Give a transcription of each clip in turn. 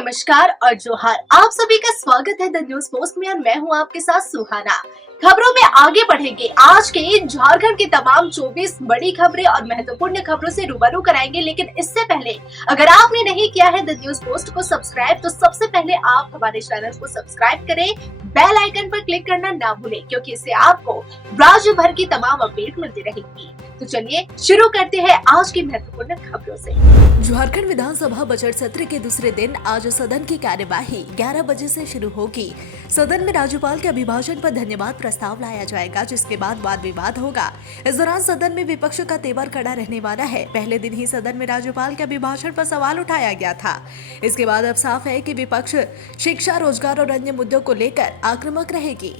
नमस्कार और जोहार। आप सभी का स्वागत है द न्यूज पोस्ट में और मैं हूं आपके साथ सुहाना। खबरों में आगे बढ़ेंगे। आज के झारखंड की तमाम 24 बड़ी खबरें और महत्वपूर्ण खबरों से रूबरू कराएंगे, लेकिन इससे पहले अगर आपने नहीं किया है द न्यूज पोस्ट को सब्सक्राइब, तो सबसे पहले आप हमारे चैनल को सब्सक्राइब करें, बेल आइकन पर क्लिक करना ना भूलें, क्योंकि इससे आपको राज्य भर की तमाम अपडेट मिलती रहेगी। तो चलिए शुरू करते हैं आज की महत्वपूर्ण खबरों से। झारखंड विधानसभा बजट सत्र के दूसरे दिन आज सदन की कार्यवाही 11 बजे से शुरू होगी। सदन में राज्यपाल के अभिभाषण पर धन्यवाद प्रस्ताव लाया जाएगा, जिसके बाद वाद विवाद होगा। इस दौरान सदन में विपक्ष का तेवर कड़ा रहने वाला है। पहले दिन ही सदन में राज्यपाल के अभिभाषण पर सवाल उठाया गया था। इसके बाद अब साफ है कि विपक्ष शिक्षा, रोजगार और अन्य मुद्दों को लेकर आक्रामक रहेगी।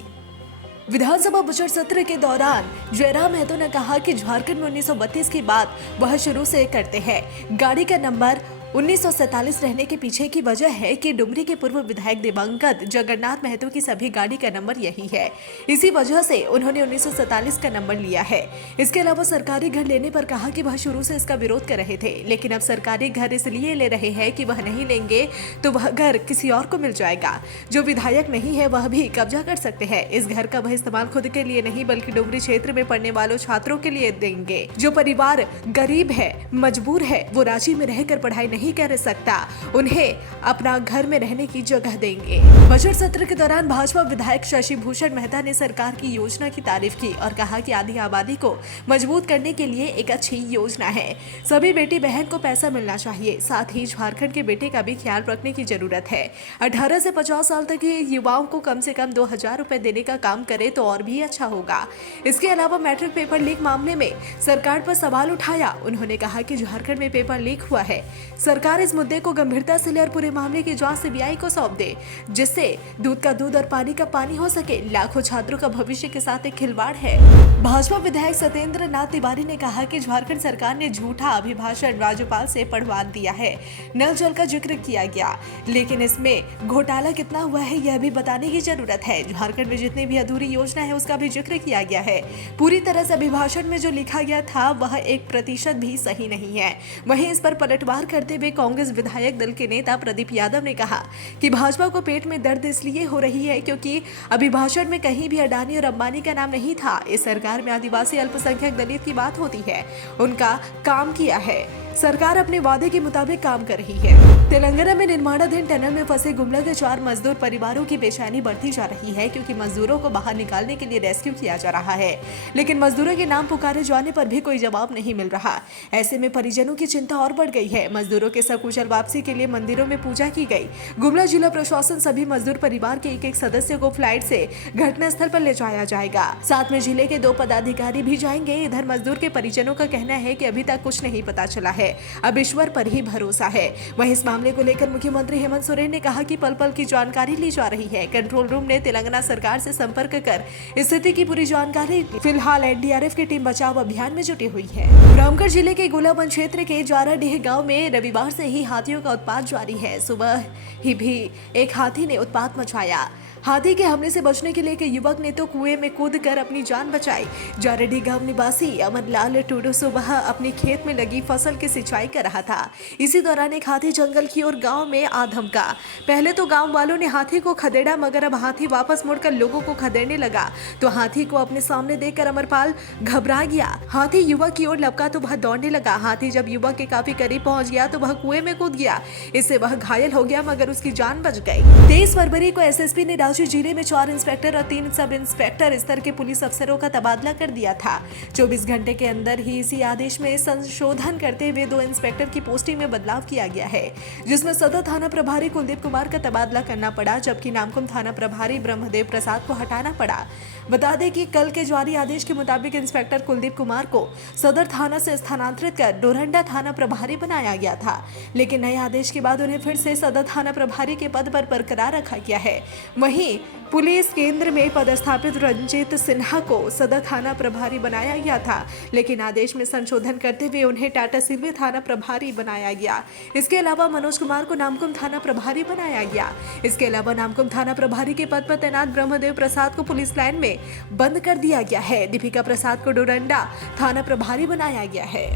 विधानसभा बजट सत्र के दौरान जयराम महतो ने कहा कि झारखंड में 1932 की बात वह शुरू से करते हैं। गाड़ी का नंबर 1947 रहने के पीछे की वजह है कि डुमरी के पूर्व विधायक दिवंगत जगन्नाथ महतो की सभी गाड़ी का नंबर यही है। इसी वजह से उन्होंने 1947 का नंबर लिया है। इसके अलावा सरकारी घर लेने पर कहा कि वह शुरू से इसका विरोध कर रहे थे, लेकिन अब सरकारी घर इसलिए ले रहे हैं कि वह नहीं लेंगे तो वह घर किसी और को मिल जाएगा। जो विधायक नहीं है वह भी कब्जा कर सकते हैं। इस घर का वह इस्तेमाल खुद के लिए नहीं बल्कि डुमरी क्षेत्र में पढ़ने वालों छात्रों के लिए देंगे। जो परिवार गरीब है, मजबूर है, वो रांची में रहकर पढ़ाई नहीं कर सकता, उन्हें अपना घर में रहने की जगह देंगे। बजट सत्र के दौरान भाजपा विधायक शशि भूषण मेहता ने सरकार की योजना की तारीफ की और कहा कि आधी आबादी को मजबूत करने के लिए एक अच्छी योजना है। सभी बेटी बहन को पैसा मिलना चाहिए, साथ ही झारखंड के बेटे का भी ख्याल रखने की जरूरत है। 18 से 50 साल तक के युवाओं को कम से कम 2000 रुपए देने का काम करे तो और भी अच्छा होगा। इसके अलावा मैट्रिक पेपर लीक मामले में सरकार पर सवाल उठाया। उन्होंने कहा कि झारखंड में पेपर लीक हुआ है, सरकार इस मुद्दे को गंभीरता से ले और पूरे मामले की जांच सीबीआई को सौंप दे, जिससे दूध का दूध और पानी का पानी हो सके। लाखों छात्रों का भविष्य के साथ एक खिलवाड़ है। भाजपा विधायक सत्येंद्र नाथ तिवारी ने कहा कि झारखंड सरकार ने झूठा अभिभाषण राज्यपाल से पढ़वा दिया है। नल जल का जिक्र किया गया, लेकिन इसमें घोटाला कितना हुआ है यह भी बताने की जरूरत है। झारखंड में जितनी भी अधूरी योजना है उसका भी जिक्र किया गया है। पूरी तरह से अभिभाषण में जो लिखा गया था वह 1% भी सही नहीं है। वहीं इस पर पलटवार करते हुए कांग्रेस विधायक दल के नेता प्रदीप यादव ने कहा कि भाजपा को पेट में दर्द इसलिए हो रही है क्योंकि अभिभाषण में कहीं भी अडानी और अंबानी का नाम नहीं था। इस सरकार में आदिवासी, अल्पसंख्यक, दलित की बात होती है। उनका काम किया है। सरकार अपने वादे के मुताबिक काम कर रही है। तेलंगाना में निर्माणाधीन टनल में फंसे गुमला के 4 मजदूर परिवारों की बेचैनी बढ़ती जा रही है, क्योंकि मजदूरों को बाहर निकालने के लिए रेस्क्यू किया जा रहा है, लेकिन मजदूरों के नाम पुकारे जाने पर भी कोई जवाब नहीं मिल रहा। ऐसे में परिजनों की चिंता और बढ़ गई है। मजदूरों के सकुशल वापसी के लिए मंदिरों में पूजा की गई। गुमला जिला प्रशासन सभी मजदूर परिवार के एक सदस्य को फ्लाइट से घटनास्थल पर ले जाया जाएगा। साथ में जिले के 2 पदाधिकारी भी जाएंगे। इधर मजदूर के परिजनों का कहना है कि अभी तक कुछ नहीं पता चला है, अब ईश्वर पर ही भरोसा है। वहीं इस मामले को लेकर मुख्यमंत्री हेमंत सोरेन ने कहा कि पल पल की जानकारी ली जा रही है। कंट्रोल रूम ने तेलंगाना सरकार से संपर्क कर स्थिति की पूरी जानकारी। फिलहाल एनडीआरएफ की टीम बचाव अभियान में जुटी हुई है। रामगढ़ जिले के गोलाबंद क्षेत्र के जाराडीह गाँव में रविवार से ही हाथियों का उत्पात जारी है। सुबह ही भी एक हाथी ने उत्पात मचाया। हाथी के हमले से बचने के लिए एक युवक ने तो कुएं में कूदकर अपनी जान बचाई। जारेडी गांव निवासी अमरलाल टूडू सुबह अपनी खेत में लगी फसल की सिंचाई कर रहा था। इसी दौरान एक हाथी जंगल की ओर गांव में आ धमका। पहले तो गांव वालों ने हाथी को खदेड़ा, मगर अब हाथी वापस मुड़कर लोगों को खदेड़ने लगा तो हाथी को अपने सामने देखकर अमरपाल घबरा गया। हाथी युवक की ओर लपका तो वह दौड़ने लगा। हाथी जब युवक के काफी करीब पहुंच गया तो वह कुएं में कूद गया। इससे वह घायल हो गया, मगर उसकी जान बच गई। 23 फरवरी को एसएसपी ने रांची जिले में 4 इंस्पेक्टर और 3 सब इंस्पेक्टर स्तर के पुलिस अफसरों का तबादला कर दिया था। 24 घंटे के अंदर ही इसी आदेश में संशोधन करते हुए 2 इंस्पेक्टर की पोस्टिंग में बदलाव किया गया है, जिसमें सदर थाना प्रभारी कुलदीप कुमार का तबादला करना पड़ा, जबकि नामकुम थाना प्रभारी ब्रह्मदेव प्रसाद को हटाना पड़ा। बता दें कि कल के जारी आदेश के मुताबिक इंस्पेक्टर कुलदीप कुमार को सदर थाना से स्थानांतरित कर डोरंडा थाना प्रभारी बनाया गया था, लेकिन नए आदेश के बाद उन्हें फिर से सदर थाना प्रभारी के पद पर बरकरार रखा गया है। वहीं पुलिस केंद्र में पदस्थापित रंजीत सिन्हा को सदर थाना प्रभारी बनाया गया था, लेकिन आदेश में संशोधन करते हुए उन्हें टाटा सिल्वे सामान्य थाना प्रभारी बनाया गया। इसके अलावा मनोज कुमार को नामकुम थाना प्रभारी बनाया गया। इसके अलावा नामकुम थाना प्रभारी के पद पर तैनात ब्रह्मदेव प्रसाद को पुलिस लाइन में बंद कर दिया गया है। दीपिका प्रसाद को डोरंडा थाना प्रभारी बनाया गया है।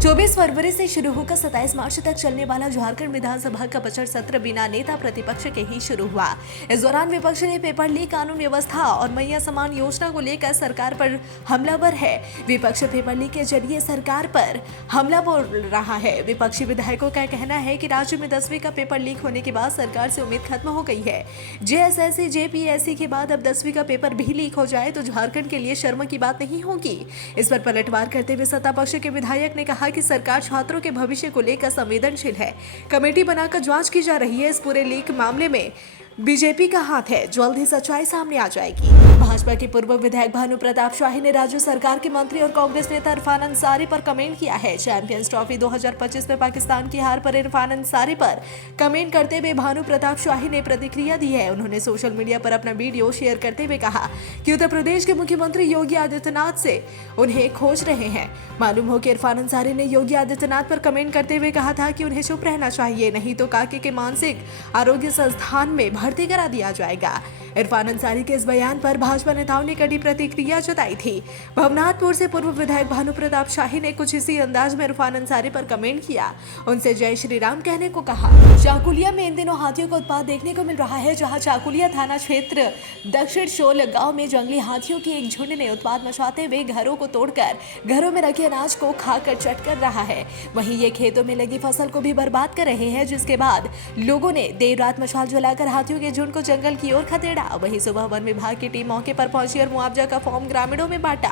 24 फरवरी से शुरू होकर 27 मार्च तक चलने वाला झारखंड विधानसभा का बजट सत्र बिना नेता प्रतिपक्ष के ही शुरू हुआ। इस दौरान विपक्ष ने पेपर लीक, कानून व्यवस्था और मैया समान योजना को लेकर सरकार पर हमलावर है। विपक्ष पेपर लीक के जरिए सरकार पर हमला बोल रहा है। विपक्षी विधायकों का कहना है कि राज्य में 10वीं का पेपर लीक होने के बाद सरकार से उम्मीद खत्म हो गई है। जेएसएससी जेपीएससी के बाद अब 10वीं का पेपर भी लीक हो जाए तो झारखंड के लिए शर्म की बात नहीं होगी। इस पर पलटवार करते हुए सत्ता पक्ष के विधायक ने कहा कि सरकार छात्रों के भविष्य को लेकर संवेदनशील है। कमेटी बनाकर जांच की जा रही है। इस पूरे लीक मामले में बीजेपी का हाथ है। जल्द ही सच्चाई सामने आ जाएगी। भाजपा के पूर्व विधायक भानु प्रताप शाही ने राज्य सरकार के मंत्री और कांग्रेस नेता इरफान अंसारी पर कमेंट किया है। चैंपियंस ट्रॉफी 2025 में पाकिस्तान की हार पर इरफान अंसारी पर कमेंट करते हुए भानु प्रताप शाही ने प्रतिक्रिया दी है। उन्होंने सोशल मीडिया पर अपना वीडियो शेयर करते हुए कहा कि उत्तर प्रदेश के मुख्यमंत्री योगी आदित्यनाथ से उन्हें खोज रहे हैं। मालूम हो कि इरफान अंसारी ने योगी आदित्यनाथ पर कमेंट करते हुए कहा था कि उन्हें चुप रहना चाहिए, नहीं तो काके के मानसिक आरोग्य संस्थान में भर्ती करा दिया जाएगा। इरफान अंसारी के इस बयान पर भाजपा नेताओं ने कड़ी प्रतिक्रिया जताई थी। भवनाथपुर से पूर्व विधायक भानु प्रताप शाही ने कुछ इसी अंदाज में इरफान अंसारी पर कमेंट किया। उनसे जय श्री राम कहने को कहा। चाकुलिया में इन दिनों हाथियों का उत्पात देखने को मिल रहा है, जहां चाकुलिया थाना क्षेत्र दक्षिण शोल गांव में जंगली हाथियों की एक झुंड ने उत्पात मचाते हुए घरों को तोड़कर घरों में रखे अनाज को खाकर चट कर रहा है। वहीं ये खेतों में लगी फसल को भी बर्बाद कर रहे हैं, जिसके बाद लोगों ने देर रात मशाल जलाकर हाथियों के झुंड को जंगल की ओर खदेड़ा। वहीं सुबह वन विभाग की टीम मौके पर पहुंची और मुआवजा का फॉर्म ग्रामीणों में बांटा।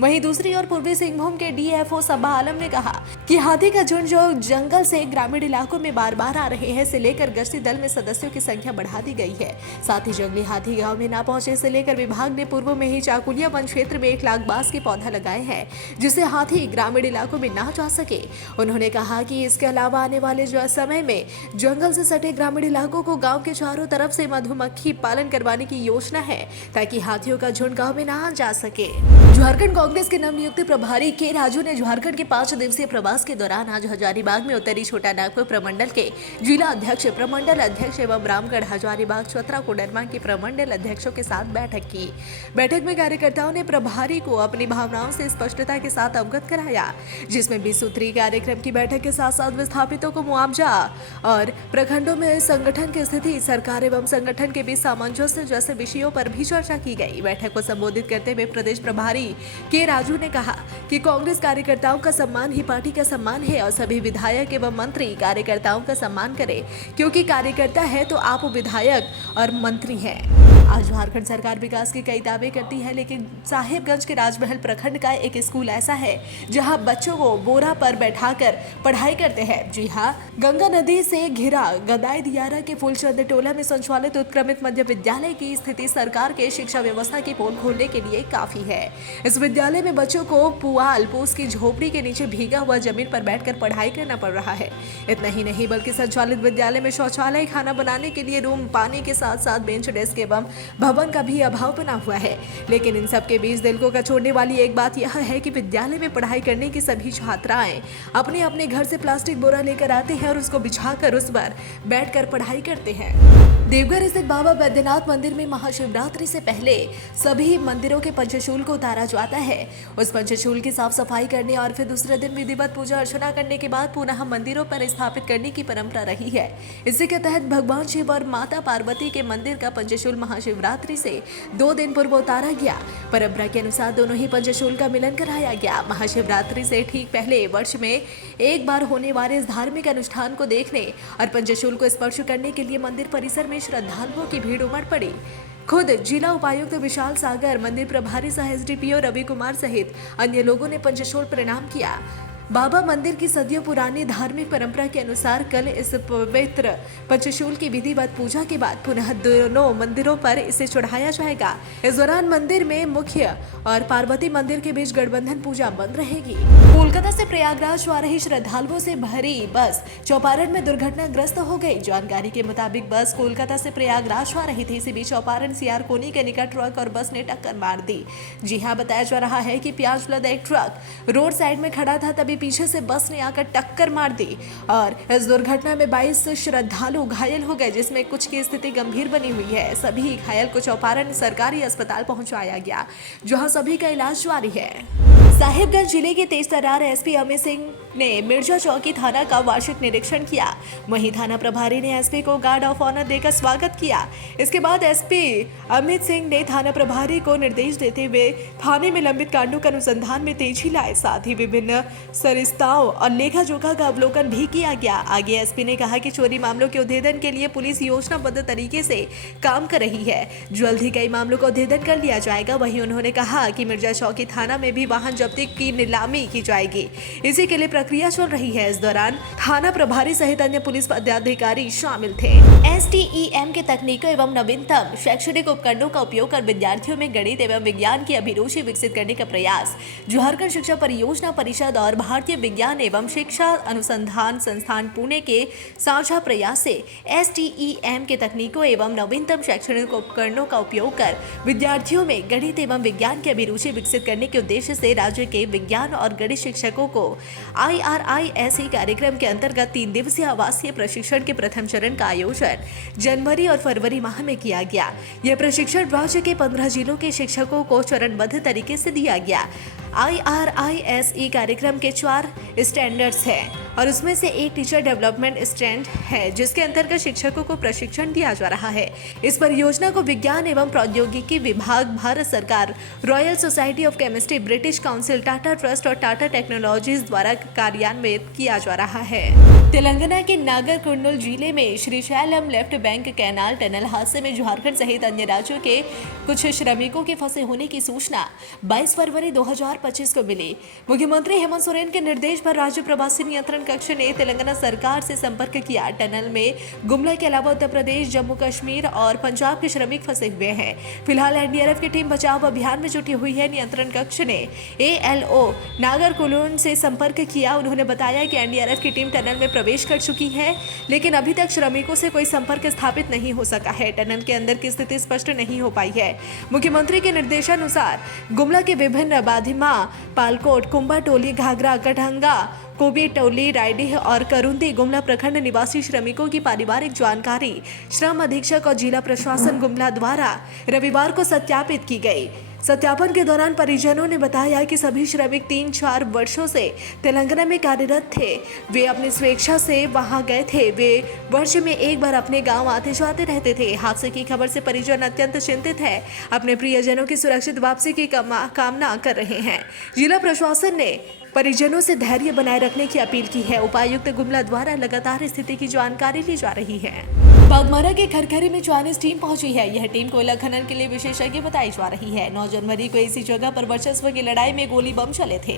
वहीं दूसरी ओर पूर्वी सिंहभूम के डीएफओ सबा आलम ने कहा कि हाथी का झुंड जो जंगल से ग्रामीण इलाकों में बार बार आ रहे हैं, इसे लेकर गश्ती दल में सदस्यों की संख्या बढ़ा दी गई है। साथ ही जंगली हाथी गाँव में न पहुंचे, इसे लेकर विभाग ने पूर्व में ही चाकुलिया वन क्षेत्र में 1 लाख बांस के पौधा लगाए हैं, जिससे हाथी ग्रामीण इलाकों में न जा सके। उन्होंने कहा कि इसके अलावा आने वाले समय में जंगल से सटे ग्रामीण इलाकों को गाँव के चारों तरफ से मधुमक्खी पालन करवाने की योजना है, ताकि हाथियों का झुंड गांव में ना जा सके। झारखंड कांग्रेस के नवनियुक्त प्रभारी के राजू ने झारखंड के 5 दिवसीय प्रवास के दौरान आज हजारीबाग में उत्तरी छोटा नागपुर प्रमंडल के जिला अध्यक्ष, प्रमंडल अध्यक्ष एवं रामगढ़, हजारीबाग, चतरा, कोडरमा के प्रमंडल अध्यक्षों के साथ बैठक की। बैठक में कार्यकर्ताओं ने प्रभारी को अपनी भावनाओं से स्पष्टता के साथ अवगत कराया, जिसमें 20 सूत्रीय कार्यक्रम की बैठक के साथ साथ विस्थापितों को मुआवजा और प्रखंडों में संगठन की स्थिति, सरकार एवं संगठन के बीच सामंजस्य जैसे विषयों पर भी चर्चा की गई। बैठक को संबोधित करते हुए प्रदेश प्रभारी के राजू ने कहा कि कांग्रेस कार्यकर्ताओं का सम्मान ही पार्टी का सम्मान है और सभी विधायक एवं मंत्री कार्यकर्ताओं का सम्मान करें, क्योंकि कार्यकर्ता है तो आप विधायक और मंत्री हैं। आज झारखंड सरकार विकास के कई दावे करती है, लेकिन साहेबगंज के राजमहल प्रखंड का एक स्कूल ऐसा है जहां बच्चों को बोरा पर बैठाकर पढ़ाई करते हैं। जी हां, गंगा नदी से घिरा गदाई दियारा के फूलचंद टोला में संचालित उत्क्रमित मध्य विद्यालय की स्थिति सरकार के शिक्षा व्यवस्था की पोल खोलने के लिए काफी है। इस विद्यालय में बच्चों को पुआल पोस की झोपड़ी के नीचे भीगा हुआ जमीन पर बैठकर पढ़ाई करना पड़ रहा है। इतना ही नहीं बल्कि संचालित विद्यालय में शौचालय, खाना बनाने के लिए रूम, पानी के साथ साथ बेंच, डेस्क एवं भवन का भी अभाव बना हुआ है। लेकिन इन सब के बीच दिल को कचोड़ने वाली एक बात यह है कि विद्यालय में पढ़ाई करने की सभी छात्राएं अपने अपने घर से प्लास्टिक बोरा लेकर आते हैं और उसको बिछाकर उस पर बैठकर पढ़ाई करते हैं। देवघर स्थित बाबा बैद्यनाथ मंदिर में महाशिवरात्रि से पहले सभी मंदिरों के पंचशूल को उतारा जाता है। उस पंचशूल की साफ सफाई करने और फिर दूसरे दिन विधिवत पूजा अर्चना करने के बाद पुनः मंदिरों पर स्थापित करने की परंपरा रही है। इसी के तहत भगवान शिव और माता पार्वती के मंदिर का पंचशूल महाशिवरात्रि से 2 दिन पूर्व उतारा गया। परंपरा के अनुसार दोनों ही पंचशूल का मिलन कराया गया। महाशिवरात्रि से ठीक पहले वर्ष में एक बार होने वाले इस धार्मिक अनुष्ठान को देखने और पंचशूल को स्पर्श करने के लिए मंदिर परिसर में श्रद्धालुओं की भीड़ उमड़ पड़ी। खुद जिला उपायुक्त विशाल सागर, मंदिर प्रभारी सह एसडीपीओ रवि कुमार सहित अन्य लोगों ने पंचशूल प्रणाम किया। बाबा मंदिर की सदियों पुरानी धार्मिक परंपरा के अनुसार कल इस पवित्र पंचशूल की विधिवत पूजा के बाद पुनः दोनों मंदिरों पर इसे चढ़ाया जाएगा। इस दौरान मंदिर में मुख्य और पार्वती मंदिर के बीच गठबंधन पूजा बंद रहेगी। कोलकाता से प्रयागराज आ रही श्रद्धालुओं से भरी बस चौपारण में दुर्घटनाग्रस्त हो गई। जानकारी के मुताबिक बस कोलकाता से प्रयागराज आ रही थी। इसी बीच चौपारण सियारकोनी के निकट ट्रक और बस ने टक्कर मार दी। जी हाँ, बताया जा रहा है कि प्याज लदा एक ट्रक रोड साइड में खड़ा था, तभी पीछे से बस ने आकर टक्कर मार दी और इस दुर्घटना में 22 श्रद्धालु घायल हो गए, जिसमें कुछ की स्थिति गंभीर बनी हुई है। सभी घायल को चौपारण सरकारी अस्पताल पहुंचाया गया, जहां सभी का इलाज जारी है। साहिबगंज जिले के तेजतर्रार एसपी अमित सिंह ने मिर्जा चौकी थाना का वार्षिक निरीक्षण किया। वहीं थाना प्रभारी ने एसपी को गार्ड ऑफ ऑनर देकर स्वागत किया। इसके बाद एसपी अमित सिंह ने थाना प्रभारी को निर्देश देते हुए थाने में लंबित कांडों का अनुसंधान में तेजी लाए, साथ ही विभिन्न सरिस्ताओं और लेखा जोखा का अवलोकन भी किया गया। आगे एसपी ने कहा कि चोरी मामलों के उद्भेदन के लिए पुलिस योजनाबद्ध तरीके से काम कर रही है। जल्द ही कई मामलों का उद्भेदन कर लिया जाएगा। वहीं उन्होंने कहा कि मिर्जा चौकी थाना में भी वाहन जब्ती की नीलामी की जाएगी, इसी के लिए प्रक्रिया चल रही है। इस दौरान थाना प्रभारी सहित अन्य पुलिस पदाधिकारी शामिल थे। STEM के तकनीकों एवं नवीनतम शैक्षणिक उपकरणों का उपयोग कर विद्यार्थियों में गणित एवं विज्ञान की अभिरुचि विकसित करने का प्रयास झारखंड शिक्षा परियोजना परिषद और भारतीय विज्ञान एवं शिक्षा अनुसंधान संस्थान पुणे के साझा प्रयास से STEM के तकनीकों एवं नवीनतम शैक्षणिक उपकरणों का उपयोग कर विद्यार्थियों में गणित एवं विज्ञान की अभिरुचि विकसित करने के उद्देश्य से राज्य के विज्ञान और गणित शिक्षकों को IRISE कार्यक्रम के अंतर्गत 3 दिवसीय आवासीय प्रशिक्षण के प्रथम चरण का आयोजन जनवरी और फरवरी माह में किया गया। यह प्रशिक्षण राज्य के 15 जिलों के शिक्षकों को चरणबद्ध तरीके से दिया गया। IRISE कार्यक्रम के 4 स्टैंडर्ड्स हैं और उसमें से एक टीचर डेवलपमेंट स्टैंड है, जिसके अंतर्गत शिक्षकों को प्रशिक्षण दिया जा रहा है। इस परियोजना को विज्ञान एवं प्रौद्योगिकी विभाग, भारत सरकार, royal society of chemistry, British council, Tata trust और टाटा टेक्नोलॉजीज द्वारा कार्यान्वित किया जा रहा है। तेलंगाना के नागर कुर्नूल जिले में Srisailam left bank canal tunnel हादसे में झारखंड सहित अन्य राज्यों के कुछ श्रमिकों के फंसे होने की सूचना 22 फरवरी 2025 को मिली। मुख्यमंत्री हेमंत सोरेन के निर्देश पर राज्य प्रवासी नियंत्रण कक्ष ने तेलंगाना सरकार से संपर्क किया। टनल में गुमला के अलावा उत्तर प्रदेश, जम्मू कश्मीर और पंजाब के श्रमिक फंसे हुए हैं। फिलहाल एनडीआरएफ की टीम बचाव अभियान में जुटी हुई है। नियंत्रण कक्ष ने ALO नागरकुलून से संपर्क किया। उन्होंने बताया कि एनडीआरएफ की टीम टनल में प्रवेश कर चुकी है, लेकिन अभी तक श्रमिकों से कोई संपर्क स्थापित नहीं हो सका है। टनल के अंदर की स्थिति स्पष्ट नहीं हो पाई है। मुख्यमंत्री के निर्देशानुसार गुमला के विभिन्न बाधिमा, पालकोट, कुंभा टोली, घाघरा, कटहंगा, कोबी टोली, रायडीह और करुंदी गुमला प्रखंड निवासी श्रमिकों की पारिवारिक जानकारी श्रम अधीक्षक और जिला प्रशासन गुमला द्वारा रविवार को सत्यापित की गई। सत्यापन के दौरान परिजनों ने बताया कि सभी श्रमिक 3-4 वर्षों से तेलंगाना में कार्यरत थे। वे अपनी स्वेच्छा से वहां गए थे। वे वर्ष में एक बार अपने गांव आते जाते रहते थे। हादसे की खबर से परिजन अत्यंत चिंतित है, अपने प्रियजनों की सुरक्षित वापसी की कामना कर रहे हैं। जिला प्रशासन ने परिजनों से धैर्य बनाए रखने की अपील की है। उपायुक्त गुमला द्वारा लगातार स्थिति की जानकारी ली जा रही है। बागमारा के खरखरी में चाइनीज टीम पहुंची है। यह टीम कोयला खनन के लिए विशेषज्ञ बताई जा रही है। 9 जनवरी को इसी जगह पर वर्चस्व की लड़ाई में गोली बम चले थे।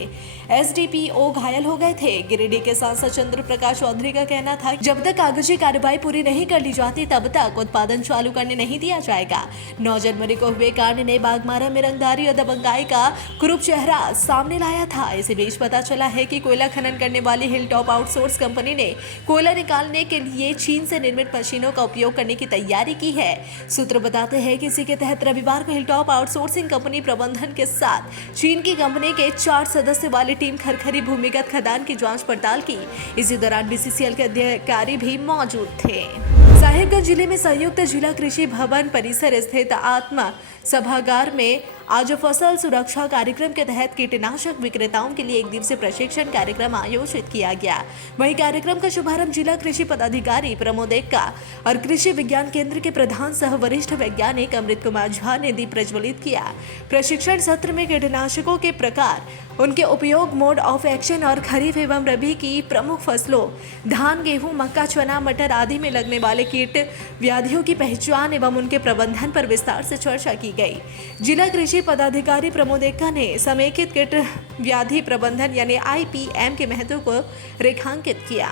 SDPO घायल हो गए थे। गिरिडीह के सांसद चंद्र प्रकाश चौधरी का कहना था, जब तक कागजी कार्रवाई पूरी नहीं कर ली जाती तब तक उत्पादन चालू करने नहीं दिया जाएगा। 9 जनवरी को हुए कांड ने बागमारा में रंगदारी और दबंगाई का क्रूप चेहरा सामने लाया था। इसी बीच पता चला है कि कोयला खनन करने वाली हिलटॉप आउटसोर्स कंपनी ने कोयला निकालने के लिए चीन से निर्मित मशीनों का उपयोग करने की तैयारी की है। सूत्र बताते हैं कि इसी के तहत रविवार को हिलटॉप आउटसोर्सिंग कंपनी प्रबंधन के साथ चीन की कंपनी के 4 सदस्य वाली टीम खरखरी भूमिगत खदान की जांच पड़ताल की। इसी दौरान BCCL के अधिकारी भी मौजूद थे। साहिबगंज जिले में संयुक्त जिला कृषि भवन परिसर स्थित आत्मा सभागार में आज फसल सुरक्षा कार्यक्रम के तहत कीटनाशक विक्रेताओं के लिए 1 दिवसीय प्रशिक्षण कार्यक्रम आयोजित किया गया। वहीं कार्यक्रम का शुभारंभ जिला कृषि पदाधिकारी प्रमोद एक्का और कृषि विज्ञान केंद्र के प्रधान सह वरिष्ठ वैज्ञानिक अमृत कुमार झा ने दीप प्रज्वलित किया। प्रशिक्षण सत्र में कीटनाशकों के प्रकार, उनके उपयोग, मोड ऑफ एक्शन और खरीफ एवं रबी की प्रमुख फसलों धान, गेहूं, मक्का, चना, मटर आदि में लगने वाले कीट व्याधियों की पहचान एवं उनके प्रबंधन पर विस्तार से चर्चा की गई। जिला कृषि पदाधिकारी प्रमोद एक्का ने समेकित कीट व्याधि प्रबंधन यानी IPM के महत्व को रेखांकित किया।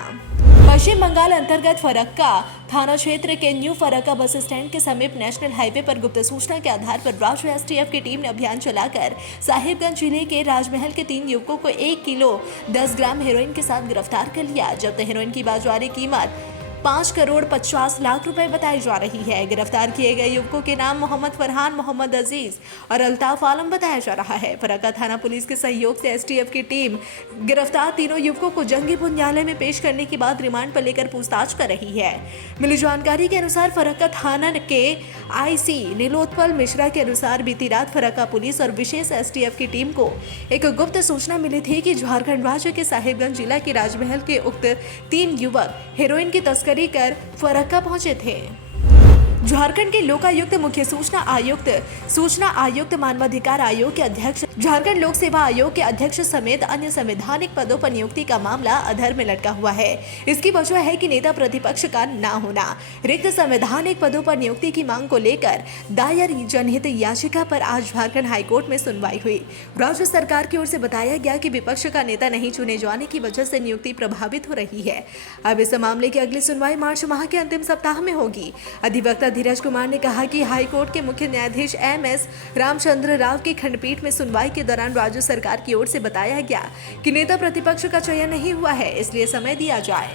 पश्चिम बंगाल अंतर्गत फरक्का थाना क्षेत्र के न्यू फरक्का बस स्टैंड के समीप नेशनल हाईवे पर गुप्त सूचना के आधार पर राज्य STF की टीम ने अभियान चलाकर साहिबगंज जिले के राजमहल के 3 युवकों को 1 किलो 10 ग्राम हेरोइन के साथ गिरफ्तार कर लिया। जब्त हेरोइन की बाजारी कीमत 5 करोड़ 50 लाख रुपए बताई जा रही है। गिरफ्तार किए गए युवकों के नाम मोहम्मद फरहान, मोहम्मद अजीज और अल्ताफ आलम बताया जा रहा है। फरक्का थाना पुलिस के सहयोग से एसटीएफ की टीम गिरफ्तार तीनों युवकों को जंगीपुर न्यायालय में पेश करने के बाद रिमांड पर लेकर पूछताछ कर रही है। मिली जानकारी के अनुसार फरक्का थाना के आईसी नीलोत्पल मिश्रा के अनुसार बीती रात फरक्का पुलिस और विशेष एसटीएफ की टीम को एक गुप्त सूचना मिली थी कि झारखंड राज्य के साहिबगंज जिला के राजमहल के उक्त 3 युवक हेरोइन की तस्करी कर फरक्का पहुंचे थे। झारखंड के लोकायुक्त, मुख्य सूचना आयुक्त, मानवाधिकार आयोग के अध्यक्ष, झारखंड लोक सेवा आयोग के अध्यक्ष समेत अन्य संवैधानिक पदों पर नियुक्ति का मामला अधर में लटका हुआ है। इसकी वजह है कि नेता प्रतिपक्ष का न होना। रिक्त संवैधानिक पदों पर नियुक्ति की मांग को लेकर दायर जनहित याचिका पर आज झारखंड हाईकोर्ट में सुनवाई हुई। राज्य सरकार की ओर से बताया गया कि विपक्ष का नेता नहीं चुने जाने की वजह से नियुक्ति प्रभावित हो रही है। अब इस मामले की अगली सुनवाई मार्च माह के अंतिम सप्ताह में होगी। अधिवक्ता धीरज कुमार ने कहा कि हाईकोर्ट के मुख्य न्यायाधीश एमएस रामचंद्र राव की खंडपीठ में सुनवाई के दौरान राज्य सरकार की ओर से बताया गया कि नेता प्रतिपक्ष का चयन नहीं हुआ है, इसलिए समय दिया जाए।